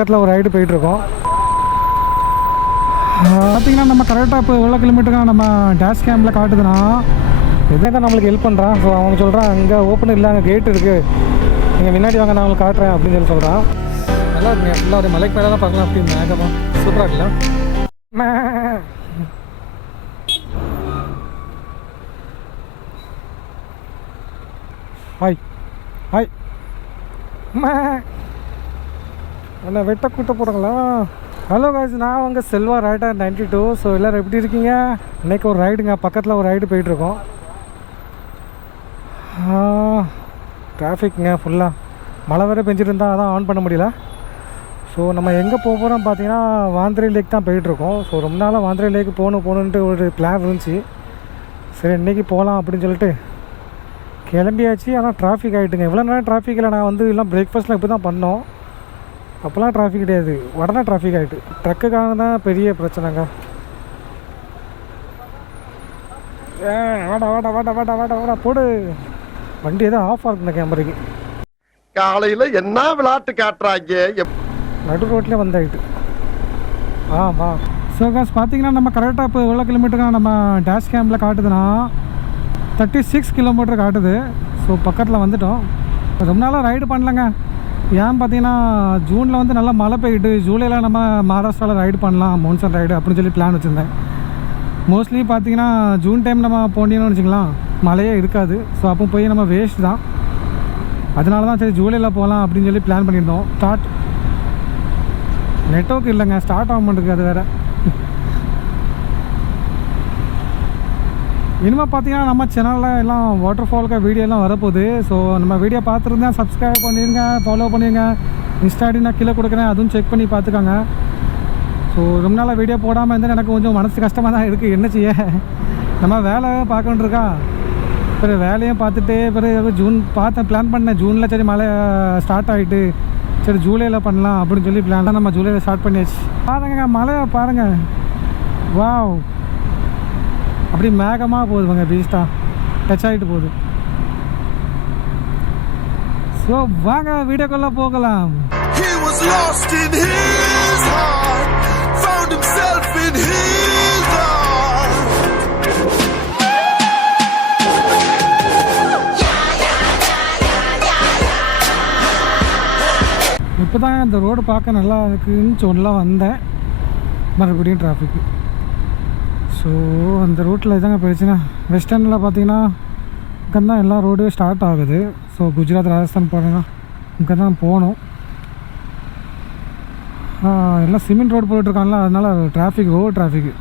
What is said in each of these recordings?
பக்கத்தில் ஒரு ரைடு போயிட்டுருக்கோம். பார்த்திங்கன்னா நம்ம கரெக்டாக இப்போ எவ்வளோ கிலோமீட்டருக்காக நம்ம டேஷ் கேமில் காட்டுதுன்னா எதுவே தான் நம்மளுக்கு ஹெல்ப் பண்ணுறான். ஸோ அவங்க சொல்கிறான் அங்கே ஓப்பன் இல்லை, அங்கே கேட் இருக்குது, நீங்கள் முன்னாடி வாங்க நான் உங்களுக்கு காட்டுறேன் அப்படின்னு சொல்லி சொல்கிறான். நல்லா இருக்குங்க, ஃபுல்லாக ஒரு மலைக்கு மேலே தான் பார்க்கலாம். அப்படி மேகமாக சூப்பராக இருக்குல்ல. ஹாய் ஹாய் என்ன வெட்ட கூட்ட போகிறாங்களா? ஹலோ காய்ஸ், நான் உங்கள் செல்வா ரைடர் 92. ஸோ எல்லோரும் எப்படி இருக்கீங்க? இன்றைக்கி ஒரு ரைடுங்க, பக்கத்தில் ஒரு ரைடு போயிட்டுருக்கோம். டிராஃபிக்ங்க ஃபுல்லாக, மழை வேறு பெஞ்சிருந்தா அதான் ஆன் பண்ண முடியல. ஸோ நம்ம எங்கே போக போகிறோம் பார்த்தீங்கன்னா வாந்திரை லேக் தான் போயிட்டுருக்கோம். ஸோ ரொம்ப நாளாக வாந்திரை லேக்கு போகணுன்ட்டு ஒரு பிளான் இருந்துச்சு. சரி இன்றைக்கி போகலாம் அப்படின்னு சொல்லிட்டு கிளம்பியாச்சு. ஆனால் டிராஃபிக் ஆகிட்டுங்க. இவ்வளோ நேரம் டிராஃபிக்கில் நான் வந்து எல்லாம் பிரேக்ஃபாஸ்ட்டில் இப்படி தான் பண்ணோம். அப்போல்லாம் டிராஃபிக் கிடையாது, உடனே டிராஃபிக் ஆகிட்டு. ட்ரக்குக்காக தான் பெரிய பிரச்சனைங்க. வாடா வாடா வாடா வாடா வாடா வாடா போடு. வண்டி எதோ ஆஃப் ஆகுங்க கேமரைக்கு. காலையில் என்ன விளையாட்டு காட்டுறாங்க, நடு ரோட்லேயே வந்தாயிட்டு. ஆமாம். ஸோ காஸ் பார்த்தீங்கன்னா நம்ம கரெக்டாக இப்போ எவ்வளோ கிலோமீட்டருக்காக நம்ம டேஷ் கேமில் காட்டுதுன்னா 36 கிலோமீட்டர் காட்டுது. ஸோ பக்கத்தில் வந்துட்டோம். ரொம்ப நாளாக ரைடு பண்ணலங்க. ஏன் பார்த்தீங்கன்னா ஜூனில் வந்து நல்லா மழை பெய்யுது. ஜூலையில் நம்ம மகாராஷ்டிராவில் ரைடு பண்ணலாம், மோன்சன் ரைடு அப்படின்னு சொல்லி பிளான் வச்சுருந்தேன். மோஸ்ட்லி பார்த்தீங்கன்னா ஜூன் டைம் நம்ம போனோம்னு வச்சுக்கலாம், மழையே இருக்காது. ஸோ அப்போ போய் நம்ம வேஸ்ட் தான். அதனால தான் சரி ஜூலையில் போகலாம் அப்படின்னு சொல்லி பிளான் பண்ணியிருந்தோம். ஸ்டார்ட் நெட்வொர்க் இல்லைங்க, ஸ்டார்ட் ஆக மாட்டேங்குது. அது வேறு. இனிமேல் பார்த்தீங்கன்னா நம்ம சேனலில் எல்லாம் வாட்டர் ஃபாலுக்கு வீடியோலாம் வரப்போகுது. ஸோ நம்ம வீடியோ பார்த்துருந்தேன், சப்ஸ்கிரைப் பண்ணிடுங்க, ஃபாலோ பண்ணிடுங்க. இன்ஸ்டா ஐடி நான் கீழே கொடுக்குறேன், அதுவும் செக் பண்ணி பார்த்துக்கோங்க. ஸோ ரொம்ப நாளாக வீடியோ போடாமல் இருந்தால் எனக்கு கொஞ்சம் மனசு கஷ்டமாக தான் இருக்குது. என்ன செய்ய, நம்ம வேலை பார்க்கணுருக்கா. பிறகு வேலையும் பார்த்துட்டு பிறகு ஜூன் பார்த்தேன், பிளான் பண்ணேன். ஜூனில் சரி மழை ஸ்டார்ட் ஆகிட்டு சரி ஜூலையில் பண்ணலாம் அப்படின்னு சொல்லி பிளான் தான் நம்ம ஜூலையில் ஸ்டார்ட் பண்ணியாச்சு. பாருங்க மழையை பாருங்கள், வாவ் அப்படி மேகமாக போகுதுங்க, பீஸ்டா டச் ஆகிட்டு போகுது. ஸோ வாங்க வீடியோக்குள்ளே போகலாம். இப்போ தான் இந்த ரோடு பார்க்க நல்லா இருக்குன்னு சொல்லலாம் வந்தேன். மறுபடியும் டிராஃபிக்கு. ஸோ அந்த ரூட்டில் இதாங்க பிரச்சனை. வெஸ்டர்னில் பார்த்தீங்கன்னா இங்கே தான் எல்லா ரோடும் ஸ்டார்ட் ஆகுது. ஸோ குஜராத் ராஜஸ்தான் போகிறேன்னா இங்கே தான் போகணும். எல்லாம் சிமெண்ட் ரோடு போட்டுருக்காங்களா, அதனால் டிராஃபிக் ஓவர் டிராஃபிக்கு.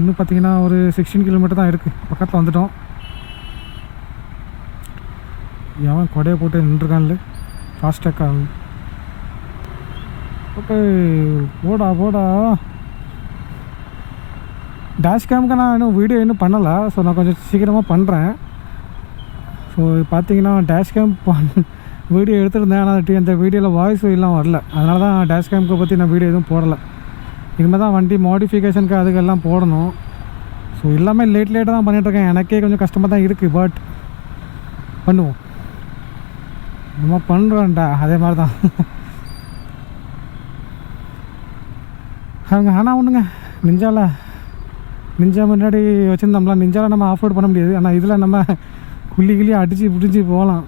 இன்னும் பார்த்தீங்கன்னா ஒரு 16 கிலோமீட்டர் தான் இருக்குது. பக்கத்தில் வந்துட்டோம். எவன் கொடையை போட்டு நின்றுருக்கான்ல, ஃபாஸ்டேக் ஆகுது. ஓகே போடா போடா. டேஷ் கேமுக்கு நான் இன்னும் வீடியோ இன்னும் பண்ணலை. ஸோ நான் கொஞ்சம் சீக்கிரமாக பண்ணுறேன். ஸோ பார்த்தீங்கன்னா டேஷ் கேம் வீடியோ எடுத்துருந்தேன். ஆனால் அந்த வீடியோவில் வாய்ஸ் எல்லாம் வரல. அதனால தான் டேஷ் கேமுக்கு பற்றி நான் வீடியோ எதுவும் போடலை. இனிமேல் தான் வண்டி மாடிஃபிகேஷனுக்கு அதுக்கெல்லாம் போடணும். ஸோ எல்லாமே லேட்டாக தான் பண்ணிகிட்ருக்கேன். எனக்கே கொஞ்சம் கஷ்டமாக தான் இருக்குது. பட் பண்ணுவோம், நம்ம பண்ணுறோம்டா. அதே மாதிரி தான் அவங்க. ஆனால் ஒன்றுங்க, நிஞ்சா முன்னாடி வச்சுருந்தோம்ல, நிஞ்சாவில் நம்ம ஆஃப் ரோட் பண்ண முடியாது. ஆனால் இதில் நம்ம கிளி அடித்து பிடிச்சி போகலாம்.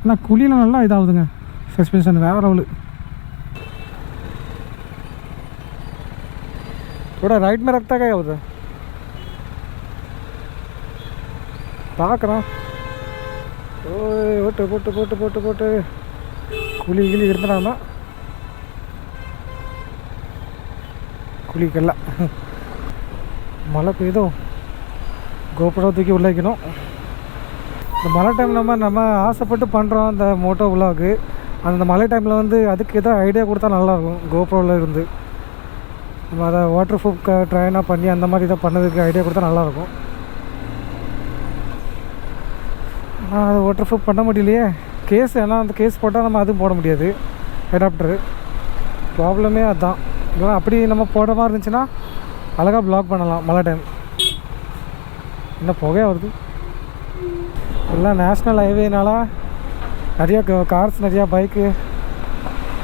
ஆனால் குழியில் நல்லா இதாகுதுங்க, சஸ்பென்ஷன் வேறு லெவலு. थोड़ा राइट में रखता क्या उधर பார்க்குறோம். ஓட்டு போட்டு போட்டு போட்டு போட்டு குழி கிளி இருந்தானா குளிக்கல. மழை பெய்தோ கோபுரம் தூக்கி உள்ள வைக்கணும். இந்த மழை டைம் நம்ம ஆசைப்பட்டு பண்ணுறோம் இந்த மோட்டோ விலாகு. அந்த மழை டைமில் வந்து அதுக்கு ஏதோ ஐடியா கொடுத்தா நல்லாயிருக்கும். கோபுரோவில் இருந்து நம்ம அதை வாட்டர் ப்ரூஃப் ட்ரைனாக பண்ணி அந்த மாதிரி இதை பண்ணதுக்கு ஐடியா கொடுத்தா நல்லாயிருக்கும். ஆனால் அது வாட்டர் ப்ரூஃப் பண்ண முடியலையே. கேஸ் ஏன்னா அந்த கேஸ் போட்டால் நம்ம அதுவும் போட முடியாது. அடாப்டரு ப்ராப்ளமே அதுதான். இல்லைனா அப்படி நம்ம போட மாதிரி இருந்துச்சுன்னா அழகாக பிளாக் பண்ணலாம் மழை டைம். என்ன புகையாக வருது. எல்லாம் நேஷ்னல் ஹைவேனால நிறையா கார்ஸ், நிறையா பைக்கு,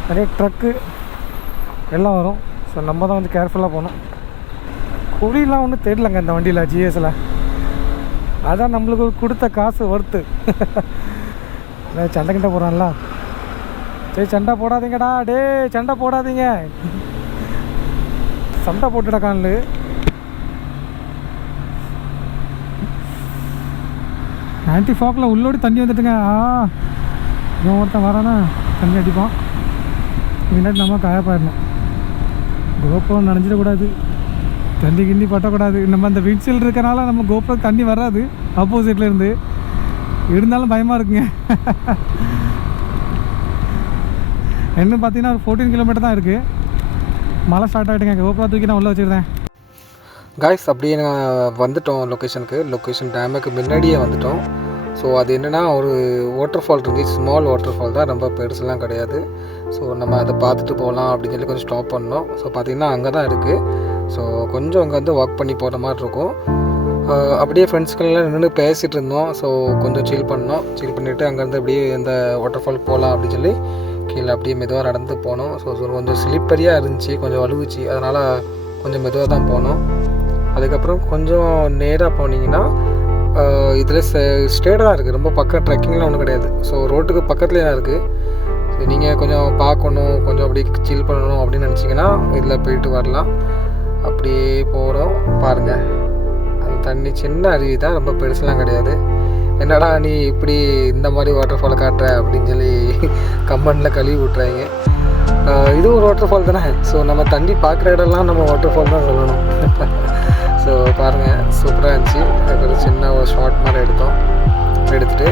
நிறைய ட்ரக்கு எல்லாம் வரும். ஸோ நம்ம தான் கொஞ்சம் கேர்ஃபுல்லாக போகணும். குழிலாம் ஒன்றும் தெரியலங்க இந்த வண்டியில், ஜிஎஸில். அதான் நம்மளுக்கு கொடுத்த காசு ஒர்த்து. சண்டை கிட்ட போகிறான்ல, சரி சண்டை போடாதீங்கடா, டே சண்டை போடாதீங்க, சண்டை போட்டுடக்கான்லு. ஆன்டி ஃபாக்கில் உள்ளோடி தண்ணி வந்துட்டுங்க. இவன் ஒருத்தன் வரானா தண்ணி அடிப்பான். முன்னாடி நம்ம காயப்பாயிடணும். கோபுரம் நனைஞ்சிடக்கூடாது, தண்ணி கிண்ணி பட்டக்கூடாது. நம்ம அந்த விண்ட்ஷீல்டு இருக்கனால நம்ம கோபுரம் தண்ணி வராது ஆப்போசிட்லேருந்து. இருந்தாலும் பயமாக இருக்குங்க. என்ன பார்த்தீங்கன்னா ஒரு 14 கிலோமீட்டர் தான் இருக்குது. மழை ஸ்டார்ட் ஆகிட்டுங்க. கோபுரம் தூக்கி நான் உள்ளே வச்சுருந்தேன். காய்ஸ், அப்படியே நான் வந்துட்டோம் லொக்கேஷன் டேமுக்கு முன்னாடியே வந்துட்டோம். ஸோ அது என்னென்னா ஒரு வாட்டர் ஃபால் இருந்துச்சு, ஸ்மால் வாட்டர் ஃபால் தான், ரொம்ப பெருசுலாம் கிடையாது. ஸோ நம்ம அதை பார்த்துட்டு போகலாம் அப்படின்னு சொல்லி கொஞ்சம் ஸ்டாப் பண்ணோம். ஸோ பார்த்திங்கன்னா அங்கே தான் இருக்குது. ஸோ கொஞ்சம் அங்கே வந்து வாக் பண்ணி போகிற மாதிரி இருக்கும். அப்படியே ஃப்ரெண்ட்ஸ்கெல்லாம் நின்று பேசிகிட்டு இருந்தோம். ஸோ கொஞ்சம் சில் பண்ணிவிட்டு அங்கேருந்து அப்படியே இந்த வாட்டர் ஃபால் போகலாம் அப்படின்னு சொல்லி கீழே அப்படியே மெதுவாக நடந்து போனோம். ஸோ கொஞ்சம் ஸ்லிப்பரியாக இருந்துச்சு, கொஞ்சம் வலுவுச்சு, அதனால் கொஞ்சம் மெதுவாக தான் போனோம். அதுக்கப்புறம் கொஞ்சம் நேராக போனீங்கன்னா இதில் ஸ்டேடாக தான் இருக்குது, ரொம்ப பக்கம் ட்ரெக்கிங்லாம் ஒன்றும் கிடையாது. ஸோ ரோட்டுக்கு பக்கத்துலேயே தான் இருக்குது. ஸோ நீங்கள் கொஞ்சம் பார்க்கணும், கொஞ்சம் அப்படியே சில் பண்ணணும் அப்படின்னு நினச்சிங்கன்னா இதில் போயிட்டு வரலாம். அப்படியே போகிறோம் பாருங்கள், அந்த தண்ணி சின்ன அருவி தான், ரொம்ப பெருசுலாம் கிடையாது. என்னடா நீ இப்படி இந்த மாதிரி வாட்டர் ஃபாலை காட்டுற அப்படின்னு சொல்லி கமெண்டில் கழுவி விட்றாங்க. இது ஒரு வாட்டர் ஃபால் தானே. ஸோ நம்ம தண்ணி பார்க்குற இடம்லாம் நம்ம வாட்டர் ஃபால் தான் சொல்லணும். ஸோ பாருங்கள், சூப்பராக இருந்துச்சு. ஒரு சின்ன ஒரு ஷார்ட் மாதிரி எடுத்துகிட்டு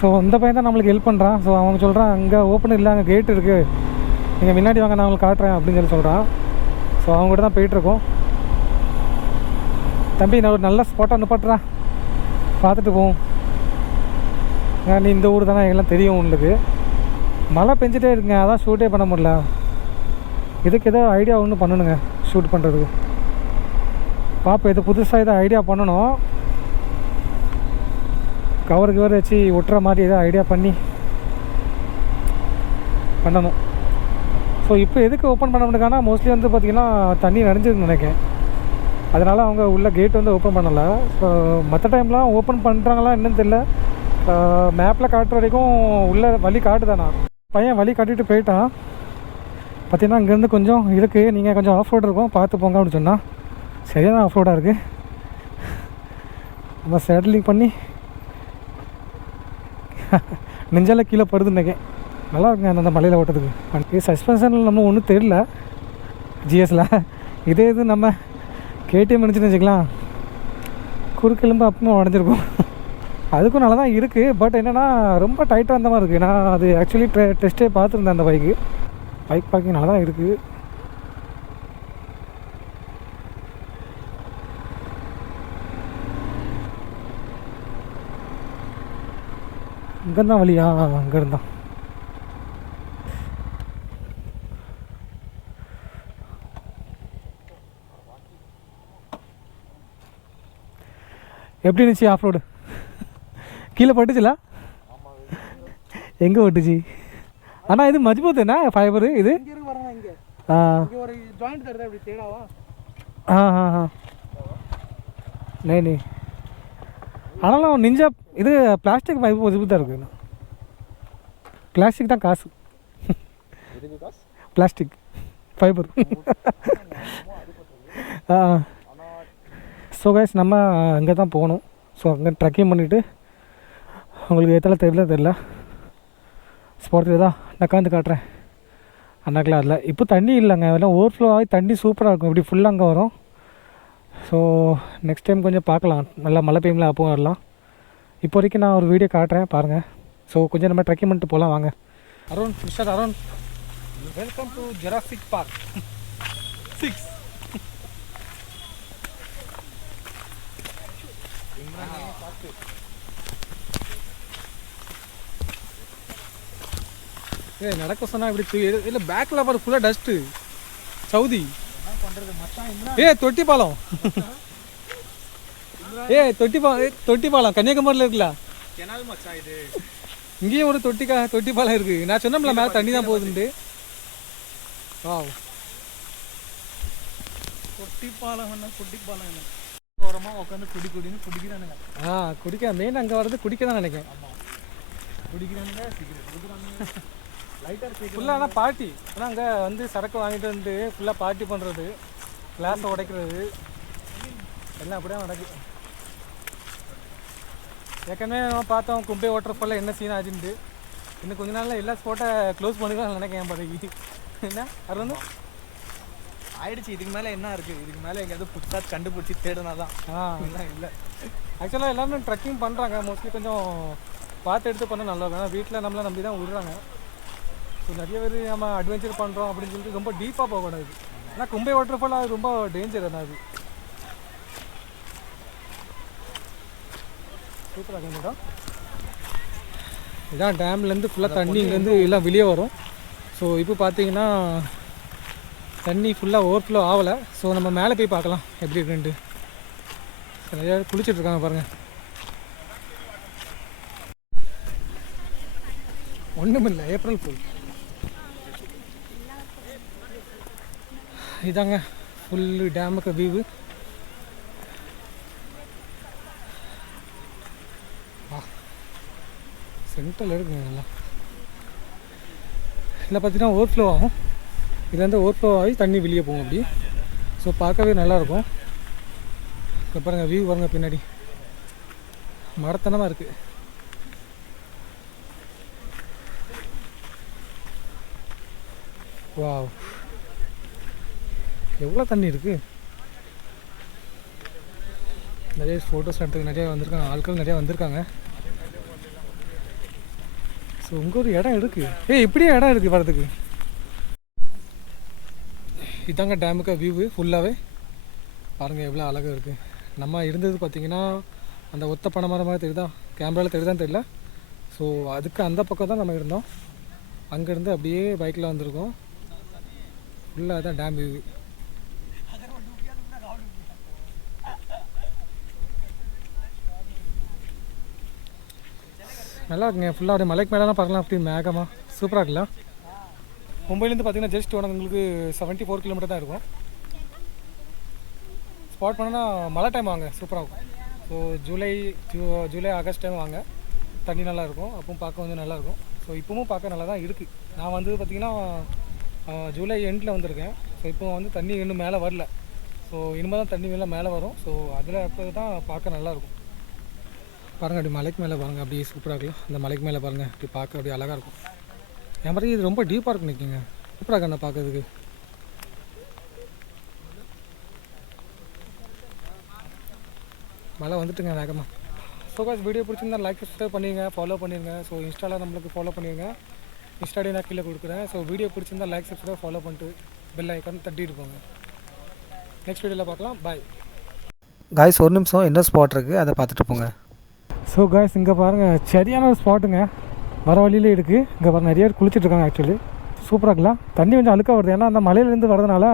ஸோ இந்த பையன் தான் நம்மளுக்கு ஹெல்ப் பண்ணுறான். ஸோ அவங்க சொல்கிறான் அங்கே ஓப்பன் இல்லை, அங்கே கேட் இருக்குது, நீங்கள் முன்னாடி வாங்க நான் உங்களுக்கு காட்டுறேன் அப்படின்னு சொல்லி சொல்கிறான். ஸோ அவங்ககிட்ட தான் போயிட்டுருக்கோம். தம்பி நான் ஒரு நல்ல ஸ்பாட்டாக அனுப்பட்டுறேன், பார்த்துட்டு போவோம். நீ இந்த ஊர் தானே, எல்லாம் தெரியும் உங்களுக்கு. மழை பெஞ்சிட்டே இருக்குங்க, அதான் ஷூட்டே பண்ண முடியல. இதுக்கு ஏதோ ஐடியா ஒன்று பண்ணணுங்க ஷூட் பண்ணுறதுக்கு. பார்ப்போம், இது புதுசாக ஏதோ ஐடியா பண்ணணும். கவருக்கு வச்சு ஒட்டுற மாதிரி ஏதோ ஐடியா பண்ணணும். ஸோ இப்போ எதுக்கு ஓப்பன் பண்ண முடியுங்கன்னா மோஸ்ட்லி வந்து பார்த்திங்கன்னா தண்ணி நனைஞ்சிருக்குன்னு நினைக்கிறேன். அதனால் அவங்க உள்ள கேட் வந்து ஓப்பன் பண்ணலை. ஸோ மற்ற டைம்லாம் ஓப்பன் பண்ணுறாங்களா என்னன்னு தெரியல. மேப்பில் காட்டுற வரைக்கும் உள்ள வழி காட்டுதானா. பையன் வழி காட்டிட்டு போயிட்டான். பார்த்திங்கன்னா இங்கேருந்து கொஞ்சம் இருக்குது, நீங்கள் கொஞ்சம் ஆஃப் ரோடு இருக்கும் பார்த்து போங்க அப்படின்னு சொன்னால் சரியான ஆஃப் ரோடாக இருக்குது. நம்ம சேட்டலிங் பண்ணி நெஞ்சால கீழே படுதுன்னக்கே நல்லா இருக்குங்க அந்த மலையில் ஓட்டுறதுக்கு. சஸ்பென்ஷனில் நம்ம ஒன்றும் தெரியல ஜிஎஸில். இதே இது நம்ம கேடிஎம் இருந்துச்சுன்னு வச்சுக்கலாம், குறுக்கெலும்பு அப்பமா உடஞ்சிருக்கும். அதுக்கும் நல்லா தான் இருக்குது. பட் என்னென்னா ரொம்ப டைட்டாக அந்த மாதிரி இருக்குது. நான் அது ஆக்சுவலி டெஸ்ட்டே பார்த்துருந்தேன். அந்த பைக் பார்க்கிங் நல்லா தான் இருக்குது. இங்கே தான் வழியா? அங்கே இருந்தான். எப்படி இருந்துச்சு ஆஃப் ரோடு? கீழே பட்டுச்சுல? எங்கே பட்டுச்சு? ஆனால் இது மஜ்பூத் என்ன ஃபைபரு இது? ஆ நே ஆனாலும் நிஞ்சா இது பிளாஸ்டிக் பைப் மஜ்பூத்தாக இருக்குது. பிளாஸ்டிக் தான் காசு. Plastic fibre. ஸோ கைஸ் நம்ம அங்கே தான் போகணும். ஸோ அங்கே ட்ரெக்கிங் பண்ணிவிட்டு உங்களுக்கு எத்தனை தெரியல ஸ்பாட்டில் தான் உட்காந்து காட்டுறேன். அண்ணாக்கெலாம் அதில் இப்போ தண்ணி இல்லைங்க, அதெல்லாம் ஓவர்ஃப்ளோ ஆகி தண்ணி சூப்பராக இருக்கும். இப்படி ஃபுல்லாக அங்கே வரும். ஸோ நெக்ஸ்ட் டைம் கொஞ்சம் பார்க்கலாம், நல்லா மழை பெய்யல அப்போ வரலாம். இப்போ வரைக்கும் நான் ஒரு வீடியோ காட்டுறேன் பாருங்கள். ஸோ கொஞ்சம் நம்ம ட்ரெக்கிங் பண்ணிட்டு போகலாம் வாங்க. Arun, mister Arun, welcome to Jurassic park 6. நடக்க சொன்னா இப்படி இல்லை பேக்கில் பாரு ஃபுல்லாக டஸ்ட்டு. சவுதி தொட்டி பாலம். தொட்டி பாலம் கன்னியாகுமரியில் இருக்குல்ல, இங்கேயும் ஒரு தொட்டி பாலம் இருக்கு. நான் சொன்னோம்ல மேலே தண்ணி தான் போகுதுண்டு. தொட்டி பாலம் என்ன ஓரமாக உட்காந்து குடிக்கிறானுங்க. குடிக்க மெயின் அங்கே வர்றது குடிக்க தான் நினைக்கிறேன். குடிக்கிறானுங்க, சிகரெட் குடிக்கிறானுங்க. ஃபுல்லாக ஆனால் பார்ட்டி. ஆனால் அங்கே வந்து சரக்கு வாங்கிட்டு வந்து ஃபுல்லாக பார்ட்டி பண்ணுறது, கிளாஸை உடைக்கிறது எல்லாம் அப்படியே நடக்குது. ஏற்கனவே நம்ம பார்த்தோம் கும்பே வாட்டர் ஃபாலில் என்ன சீன் ஆச்சுட்டு. இன்னும் கொஞ்ச நாளில் எல்லா ஸ்பாட்டை க்ளோஸ் பண்ணிக்கலாம் நினைக்கிறேன் பதவி. என்ன அது வந்து ஆயிடுச்சு. இதுக்கு மேலே என்ன இருக்குது? இதுக்கு மேலே எங்கேயாவது புதுசாக கண்டுபிடிச்சி தேடினா தான். இல்லை ஆக்சுவலாக எல்லாருமே ட்ரெக்கிங் பண்ணுறாங்க. மோஸ்ட்லி கொஞ்சம் பார்த்து எடுத்து பண்ணால் நல்லா இருக்கும். ஏன்னா வீட்டில் நம்மளை நம்பி தான் விடுறாங்க. ஸோ நிறைய பேர் நம்ம அட்வென்ச்சர் பண்ணுறோம் அப்படின்னு சொல்லிட்டு ரொம்ப டீப்பாக போகக்கூடாது. ஆனால் கும்பே வாட்டர் ஃபால் அது ரொம்ப டேஞ்சர். அது சூப்பராக மேடம். இதான் டேம்லேருந்து ஃபுல்லாக தண்ணி இங்கேருந்து எல்லாம் வெளியே வரும். ஸோ இப்போ பார்த்தீங்கன்னா தண்ணி ஃபுல்லாக ஓவர்ஃப்ளோ ஆகலை. ஸோ நம்ம மேலே போய் பார்க்கலாம் எப்படி இருக்குன்ட்டு. நிறையா குளிச்சுட்ருக்காங்க பாருங்கள். ஒன்றுமில்லை, ஏப்ரல் ஃபுல். இதாங்க ஃபுல்லு டேமுக்கு வியூவு. சென்ட்ரல் இருக்குங்க நல்லா. இதில் பார்த்தீங்கன்னா ஓவர்ஃப்ளோ ஆகும். இதுலேருந்து ஓவர்ஃப்ளோ ஆகி தண்ணி வெளியே போகும் அப்படி. ஸோ பார்க்கவே நல்லாயிருக்கும். இப்போ பாருங்கள் வியூ பாருங்கள், பின்னாடி மரத்தனமாக இருக்குது. வாவ், எவ்வளோ தண்ணி இருக்குது. நிறைய ஃபோட்டோஸ் எடுத்துக்க நிறையா வந்திருக்காங்க, ஆட்கள் நிறையா வந்திருக்காங்க. ஸோ உங்கள் ஒரு இடம் இருக்குது. இப்படியே இடம் இருக்குது வரதுக்கு. இதாங்க டேமுக்கு வியூவு ஃபுல்லாகவே பாருங்கள் எவ்வளோ அழகாக இருக்குது. நம்ம இருந்தது பார்த்திங்கன்னா அந்த ஒத்த பனை மரம் மாதிரி தெரியுதா, கேமராவில் தெரியுதான்னு தெரியல. ஸோ அதுக்கு அந்த பக்கம் தான் நம்ம இருந்தோம். அங்கேருந்து அப்படியே பைக்கில் வந்திருக்கோம். ஃபுல்லாக தான் டேம் வியூ. நல்லா இருக்குங்க. ஃபுல்லாக அப்படியே மலைக்கு மேலே தான் பார்க்கலாம். அப்படி மேகமாக சூப்பராக இருக்குல்ல. மும்பைலேருந்து பார்த்தீங்கன்னா ஜஸ்ட் உங்களுக்கு 74 கிலோமீட்டர் தான் இருக்கும். ஸ்பாட் பண்ணால் மழை டைம் வாங்க, சூப்பராக இருக்கும். ஸோ ஜூலை ஆகஸ்ட் டைம் வாங்க, தண்ணி நல்லாயிருக்கும். அப்பவும் பார்க்க கொஞ்சம் நல்லாயிருக்கும். ஸோ இப்போவும் பார்க்க நல்லா தான் இருக்குது. நான் வந்து பார்த்திங்கன்னா ஜூலை எண்டில் வந்திருக்கேன். ஸோ இப்போ வந்து தண்ணி இன்னும் மேலே வரல. ஸோ இனிமேல் தான் தண்ணி மேலே வரும். ஸோ அதில் அப்போ தான் பார்க்க நல்லாயிருக்கும். பாருங்கள் அப்படி மலைக்கு மேலே பாருங்கள், அப்படியே சூப்பராக இருக்கலாம். அந்த மலைக்கு மேலே பாருங்கள், அப்படி பார்க்க அப்படியே அழகாக இருக்கும். என் மாதிரி இது ரொம்ப டீப்பாக இருக்கு நிற்கிங்க, சூப்பராக இருக்கு நான் பார்க்கறதுக்கு. மழை வந்துட்டுங்க வேகமாக. ஸோ காஸ் வீடியோ பிடிச்சிருந்தா லைக் சப்ஸ்கிரைப் பண்ணிடுங்க, ஃபாலோ பண்ணிடுங்க. ஸோ இன்ஸ்டாவில் நம்மளுக்கு ஃபாலோ பண்ணிடுங்க. இன்ஸ்டா ஐடி நான் கீழே கொடுக்குறேன். ஸோ வீடியோ பிடிச்சிருந்தா லைக் சப்ஸ்கிரைப் ஃபாலோ பண்ணிட்டு பெல் ஐக்கான் தட்டிட்டு போங்க. நெக்ஸ்ட் வீடியோவில் பார்க்கலாம். பாய். காய்ஸ் ஒரு நிமிஷம் என்ன ஸ்பாட் இருக்குது அதை பார்த்துட்டு போங்க. ஸோ காய்ஸ் இங்கே பாருங்கள் சரியான ஒரு ஸ்பாட்டுங்க, வர வழியிலே இருக்குது. இங்கே பாருங்கள் நிறைய பேர் குளிச்சுட்ருக்காங்க. ஆக்சுவலி சூப்பராக இருக்கலாம். தண்ணி கொஞ்சம் அழுக்காக வருது, ஏன்னா அந்த மலையிலேருந்து வரதுனால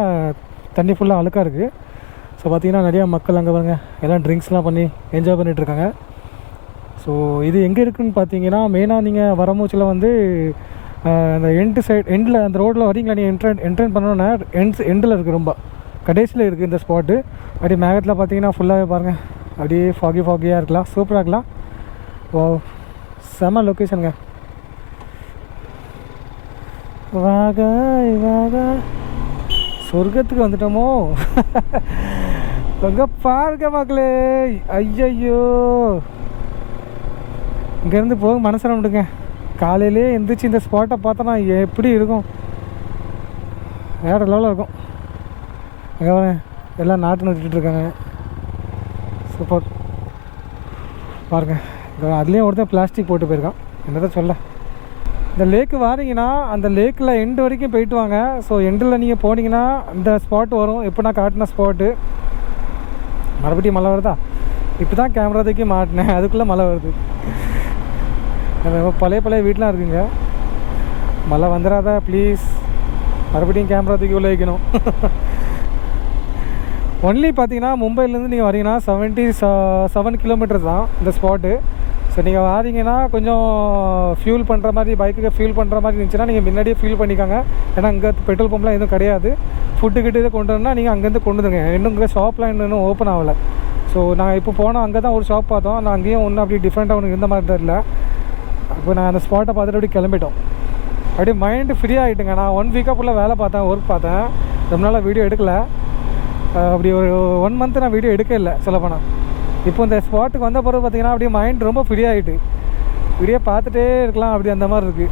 தண்ணி ஃபுல்லாக அழுக்காக இருக்குது. ஸோ பார்த்திங்கன்னா நிறையா மக்கள் அங்கே பாருங்க எல்லாம் ட்ரிங்க்ஸ்லாம் பண்ணி என்ஜாய் பண்ணிகிட்ருக்காங்க. ஸோ இது எங்கே இருக்குதுன்னு பார்த்தீங்கன்னா, மெயினாக நீங்கள் வரமூச்சில் வந்து அந்த எண்டில் அந்த ரோட்டில் வரீங்களா, நீங்கள் என்ட்ரன் பண்ணோன்னா எண்டில் இருக்குது, ரொம்ப கடைசியில் இருக்குது இந்த ஸ்பாட்டு. அப்படியே மேகத்தில் பார்த்தீங்கன்னா ஃபுல்லாகவே பாருங்கள் அப்படியே ஃபாகியாக இருக்கலாம், சூப்பராக இருக்கலாம். ஓ செம லொக்கேஷனுங்க. வாக சொர்க்கத்துக்கு வந்துட்டோமோ. அங்கே பாருங்க மக்களே, ஐயையோ இங்கேருந்து போக மனசில் விடுங்க. காலையிலே எந்திரிச்சு இந்த ஸ்பாட்டை பார்த்தோன்னா எப்படி இருக்கும், வேறு லெவலில் இருக்கும். அங்கே எல்லாம் நாட்டு நட்டுட்ருக்காங்க, சூப்பர் பாருங்கள். அதுலேயும் ஒருத்தன் பிளாஸ்டிக் போட்டு போயிருக்கான், என்னதான் சொல்ல. இந்த லேக்கு வாரீங்கன்னா அந்த லேக்கில் எண்டு வரைக்கும் போயிட்டு வாங்க. ஸோ எண்டில் நீங்கள் போனீங்கன்னா இந்த ஸ்பாட் வரும், எப்போ நான் காட்டின ஸ்பாட்டு. மறுபடியும் மழை வருதா, இப்போ தான் கேமரா தூக்கி மாட்டினேன், அதுக்குள்ளே மழை வருது. பழைய வீட்டெலாம் இருக்குங்க, மழை வந்துடாதா ப்ளீஸ். மறுபடியும் கேமரா தூக்கி உள்ள வைக்கணும். ஒன்லி பார்த்தீங்கன்னா மும்பைலேருந்து நீங்கள் வரீங்கன்னா 77 கிலோமீட்டர் தான் இந்த ஸ்பாட்டு. ஸோ நீங்கள் வாரீங்கன்னா கொஞ்சம் ஃபியூல் பண்ணுற மாதிரி, பைக்குக்கு ஃபியூல் பண்ணுற மாதிரி இருந்துச்சுன்னா நீங்கள் முன்னாடியே ஃபியூல் பண்ணிக்கோங்க. ஏன்னா இங்கே பெட்ரோல் பம்ப்லாம் எதுவும் கிடையாது. ஃபுட்டு கிட்ட இதை கொண்டு வரணும்னா நீங்கள் அங்கேருந்து கொண்டு வந்துங்க. இன்னும் இங்கே ஷாப்லாம் இன்னும் ஓப்பன் ஆகலை. ஸோ நான் இப்போ போனோம், அங்கே தான் ஒரு ஷாப் பார்த்தோம். நான் அங்கேயும் ஒன்றும் அப்படி டிஃப்ரெண்ட்டாக ஒன்று இருந்த மாதிரி தெரியல. இப்போ நான் அந்த ஸ்பாட்டை பார்த்துட்டு அப்படி கிளம்பிட்டோம். அப்படியே மைண்டு ஃப்ரீ ஆகிட்டுங்க. நான் 1 வீக்காக ஃபுல்லாக வேலை பார்த்தேன், ஒர்க் பார்த்தேன், ரொம்ப நாளாக வீடியோ எடுக்கலை. அப்படி ஒரு 1 மந்த்து நான் வீடியோ எடுக்க இல்லை சொல்லப்போனால். இப்போ இந்த ஸ்பாட்டுக்கு வந்த பிறகு பார்த்தீங்கன்னா அப்படியே மைண்ட் ரொம்ப ஃப்ரீ ஆகிட்டு வீடியோ பார்த்துட்டே இருக்கலாம், அப்படி அந்த மாதிரி இருக்குது.